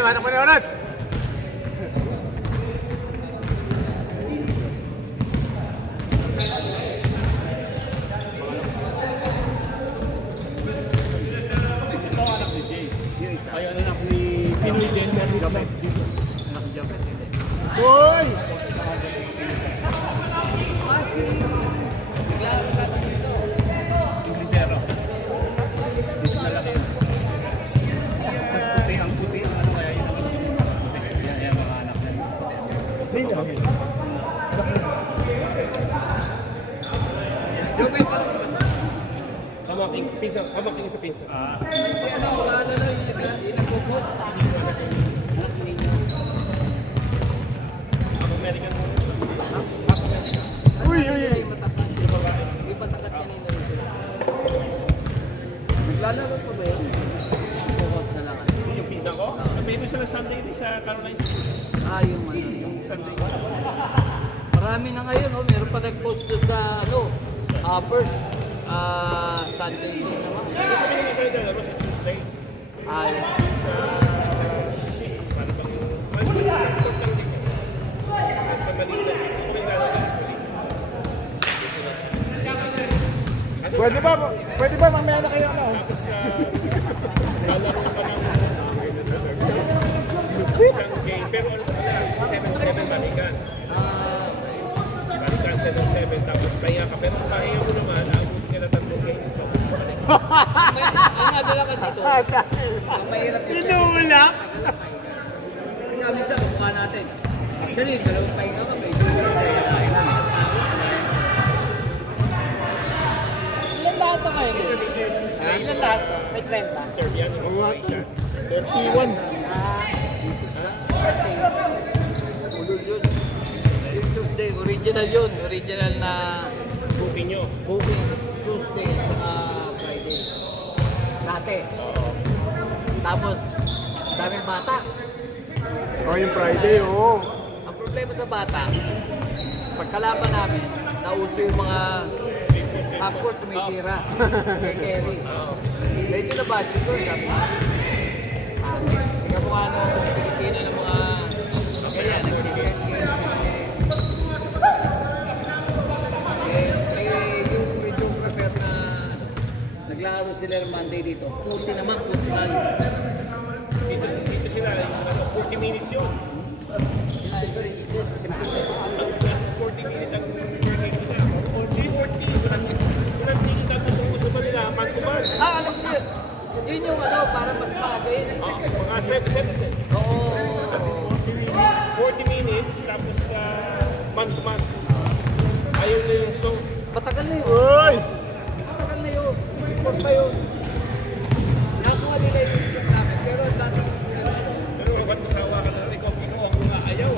Ay, manang mo na oras. Ito anak ni Jay. Ay, anak ni Pinoy din. Anak ni Japet. Uy! Inglisero. Dito na laki yun. Mas puti ang ano kaya yun. Yan mga anak na yun. Kamaking sa pinsa. American. Uy, uy, uy. May patakat kanina rin. Naglalaro pa ba yun? Bukod sa langan. Yung pinsa ko? May sila Sunday din sa Caroline. Yung ano. Yung Sunday. Marami na ngayon, oh. Meron pa nag-post doon sa, first Sunday din naman. Ito kami yung isa yung laro sa Tuesday. Sa... Pwede ba mamaya na kayo ano? Tapos lalaro pa ng isang game. Pero ano sa kanila, 7-7 balikan. Balikan 7-7 tapos pahinga ka. Pero pahinga mo naman, ang kaya tatlong games. Ang nagala kasi ito, ang mahirap yung Inulak! kami sa kukuha natin. Actually, dalawang pahinga ka, may Ilan lahat na kayo? Ilan lahat? May 30. Serbian yung Croatia. 31. ulul yun. Yung Tuesday, original yun. Original na Booking nyo. booking Tuesday sa Friday. Dati. Tapos, daming bata. Oh, yung Friday, oo. Ang problema sa bata, pagkalaban namin, nauso yung mga half-court tumitira. May carry. Medyo na budget ko, sabi ko. Tingnan mo ano, Pilipino ng mga kaya, nag-set game. Yung videographer na naglaro sila ng Monday dito, puti naman, futsal. Dito sila, 40 minutes yun. 40 minutes ang working nila. 40. Walang tingin ka sa uso pa nila, man-to-man. Alam ko yun. Yun yung para mas maaga yun. Mga 7. Oo. 40 minutes, tapos man-to-man. Ayaw na yung song. Matagal na yun. Uy! Matagal na yun. Report pa yun. Nakuha nila yung report namin. Pero dati, Pero ba't masawa ka na rin? Ikaw kinuha ko nga ayaw.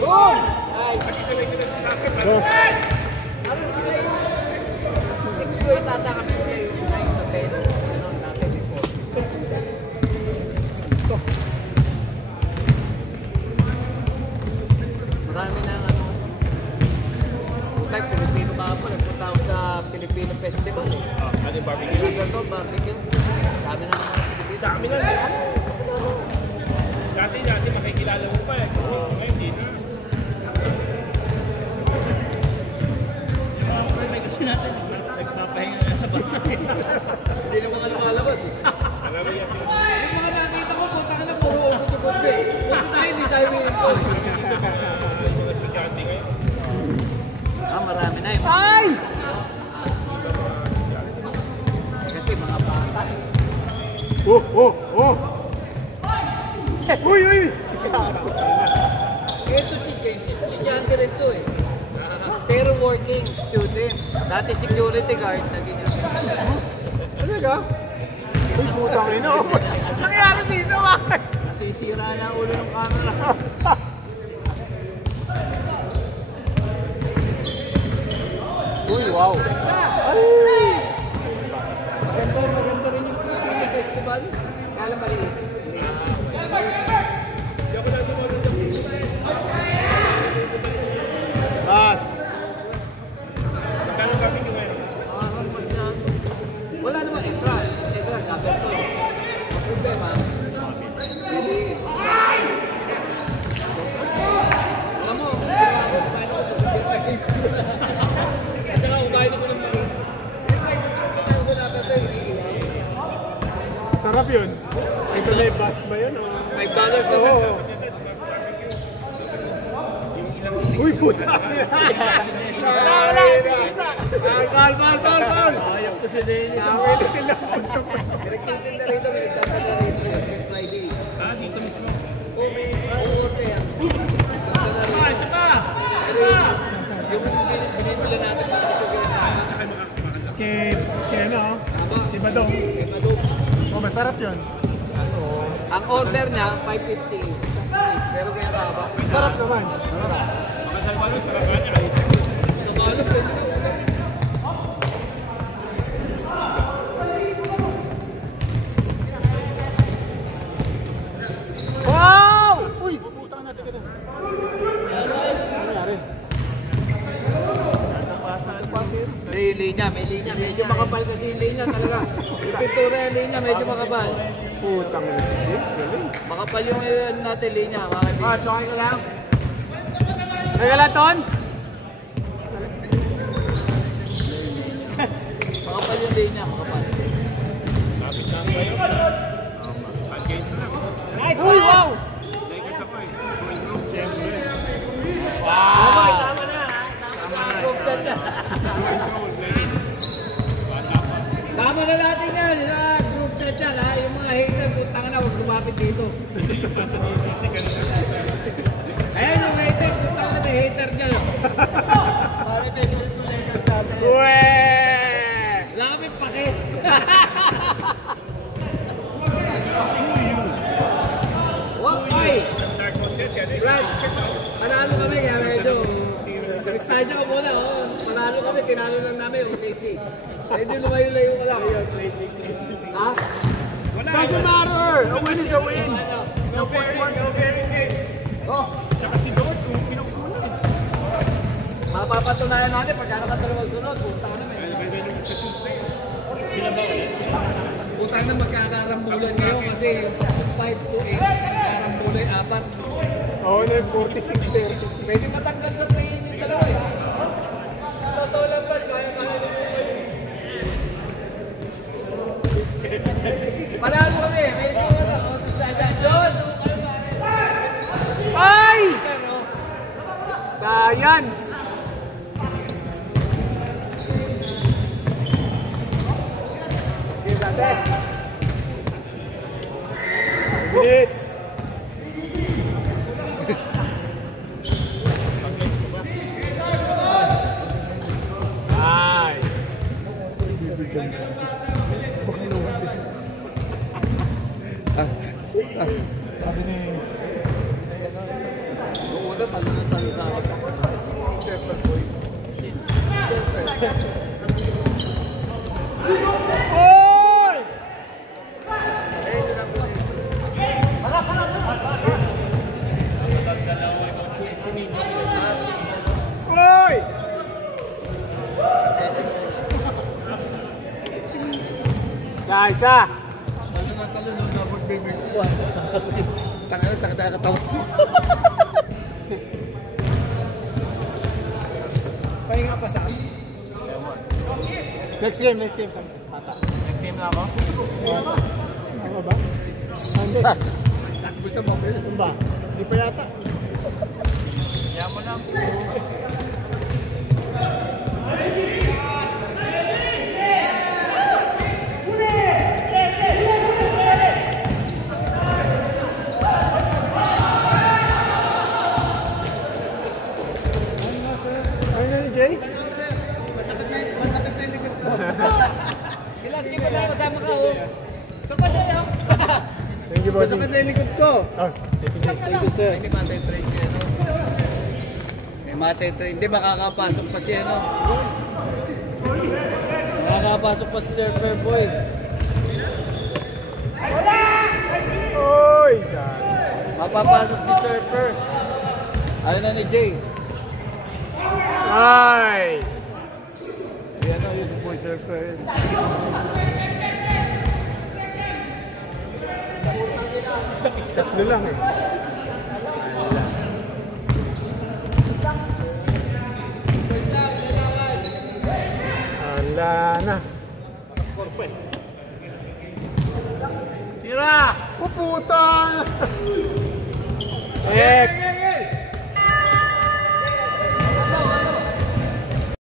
Boom! Kasi sila sa akin. Dos. parang sila yung 6 to 8 ata kami sila yung 9 to 10. Ano natin before. Marami na ano. Type Pilipino ba ako? Nagpunta ako sa Filipino Festival. Ano yung barbecue? Ito, barbecue. Dami na mga Pilipino. Dami na. Dati makikilala mo pa eh. Kasi ngayon di na. May kasi natin nagpapahinga na sa bahay. Hindi na mga lumalabas eh. Alam mo yan siya. Yung mga nakita ko, punta ka na puro ugot-ugot eh. Punta tayo, hindi tayo minintol. Yung mga estudyante ngayon. Marami na eh. Ay! Kasi mga bata eh. Oh! Uy! Ito si James, estudyante rin to eh. Pero working student. Dati security guard, naging Talaga? Uy, putang ino. Nangyari dito, bakit? nasisira na ang ulo ng camera. Uy, wow. Ay! Maganda rin yung Filipino Festival. Kala maliit. Bas. Magkano barbecue ngayon? Wala naman extra. Extra, kapit to. Ang problema, yun? Ito na yung bus ba yun? O? $5 na. Oo. Uy, puta! Bal! Ayaw ko si Dennis. Nakikitin lang po sa Nagtitin na rito, may nagtatag na rito. Yung Friday. Dito mismo. O may order yan. Isa ka! Pero yung binibila natin para ito Kaya na, oh. Diba daw? Oh, masarap yun. So, ang order niya, 550. Pero kaya ba? Sarap naman. Makasalwalo sa kanya. So, malo po. Wow! Uy! Putang natin ka na. Ano nangyari? May linya. Medyo makapal kasi yung linya talaga. Yung pintura yung linya, medyo makapal. Putang na si James. Galing. Makapal yung natin linya. Makapal. Tsaka ka lang. Teka lang, Ton. Makapal yung linya, makapal. Lapit lang kayo. Against na lang. Uy, wow! Nakikis ako eh. Siyempre. Tama na. Tama na natin yan. Group chat yan. Yung mga hater, putang na, huwag lumapit dito. Ayan yung hater, putang na, may hater dyan. Parang tayo ito Lakers natin. Uwe! Lamit pa kayo. Ay! Brad, panalo kami kaya medyo excited ako muna. Panalo kami, tinalo lang namin yung KC. Medyo lumayo-layo ko lang. Ha? Doesn't matter! A win is a win! No very game. Oh, Tsaka si Dort, kung pinukunan. mapapatunayan natin pagka nakatulong sunod. Putang na Sa Tuesday. Sila ba ulit? Putang na magkakarambulan ngayon kasi 5 to 8. Magkakarambulan 4. Oo na yung 46-30. Pwede matanggal sa play-in yung dalawa eh. Totoo lang ba? Kaya-kaya naman Panalo kami. Medyo John! Ay! Science! Sige natin. Minutes! Ay! Sabi ni... Noong una, talo sa akin. Shepherd boy. Oy! Oy! Isa! Talo nung napag-baby ko. Tanggal sakit na katawan. Pahinga pa saan? Next game. Ata. Next game na ako? Ano ba? Hindi. Takbo sa mobil. Ano ba? Hindi pa yata. Kaya mo lang. Ano na ni Jay? Masakit na yung likod ko. Ilas game pa na ako, tama ka oh. Thank you, boss. Masakit na yung likod ko. Oh, thank you, sir. Hindi matitrain siya, no? Matitrain. Hindi, makakapasok pa siya, no? Makakapasok pa si Surfer Boy. Oy! Saan? Mapapasok si Surfer. Ano na ni Jay? Ay! Yan o, yung boy Surfer. Tatlo lang eh. Ala na. Tira! Puputa! X!